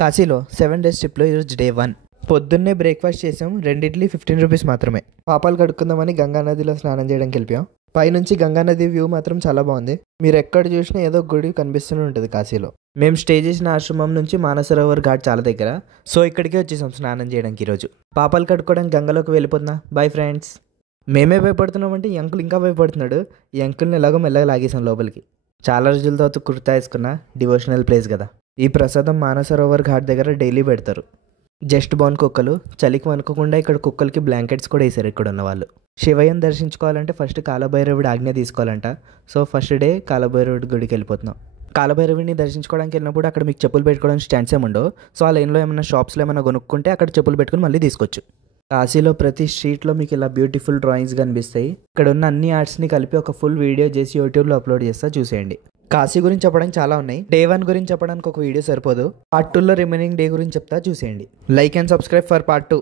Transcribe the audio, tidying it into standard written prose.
కాశీలో 7 డేస్ ట్రిప్లో ఈరోజు డే 1. పొద్దున్నే బ్రేక్ఫాస్ట్ చేసాం. 2 ఇడ్లీ 15 రూపీస్ మాత్రమే. పాపాలు కడుక్కుందామని గంగానదిలో స్నానం చేయడానికి వెళ్ళిపోయాం. పైనుంచి గంగానది వ్యూ మాత్రం చాలా బాగుంది. మీరు ఎక్కడ చూసినా ఏదో గుడి కనిపిస్తూనే ఉంటుంది కాశీలో. మేము స్టే చేసిన ఆశ్రమం నుంచి మానసరోవర్ ఘాట్ చాలా దగ్గర. సో ఇక్కడికే వచ్చేసాం స్నానం చేయడానికి ఈరోజు. పాపాలు కడుక్కోవడానికి గంగలోకి వెళ్ళిపోతున్నా. Bye friends. మేమే భయపడుతున్నామంటే ఈ అంకుల్ ఇంకా భయపడుతున్నాడు. ఈ అంకుల్ని ఎలాగో మెల్లగా లాగేసాం లోపలికి. చాలా రోజుల తర్వాత కుర్తా వేసుకున్న డివోషనల్ ప్లేస్ కదా. ఈ ప్రసాదం మానసరోవర్ ఘాట్ దగ్గర డైలీ పెడతారు. జస్ట్ బోర్న్ కుక్కలు. చలికి వణుకోకుండా ఇక్కడ కుక్కలకి బ్లాంకెట్స్ కూడా వేసారు ఇక్కడ ఉన్న వాళ్ళు. శివయ్యని దర్శించుకోవాలంటే ఫస్ట్ కాలభైరవుడి ఆజ్ఞ తీసుకోవాలంట. సో ఫస్ట్ డే కాలభైరవుడి గుడికి వెళ్ళిపోతున్నాం. కాలభైరవుడిని దర్శించుకోవడానికి వెళ్ళినప్పుడు అక్కడ మీకు చెప్పులు పెట్టుకోవడానికి స్టాండ్స్ ఏముండవు. సో ఆ లైన్లో ఏమైనా షాప్స్లో ఏమైనా కొనుక్కుంటే అక్కడ చెప్పులు పెట్టుకుని మళ్ళీ తీసుకోవచ్చు. కాశీలో ప్రతి స్ట్రీట్లో మీకు ఇలా బ్యూటిఫుల్ డ్రాయింగ్స్ కనిపిస్తాయి. ఇక్కడ ఉన్న అన్ని ఆర్ట్స్ని కలిపి ఒక ఫుల్ వీడియో చేసి యూట్యూబ్లో అప్లోడ్ చేస్తా, చూసేయండి. కాశీ గురించి చెప్పడానికి చాలా ఉన్నాయి. డే 1 గురించి చెప్పడానికి ఒక వీడియో సరిపోదు. పార్ట్ 2లో రిమైనింగ్ డే గురించి చెప్తా, చూసేయండి. Like and subscribe for part 2.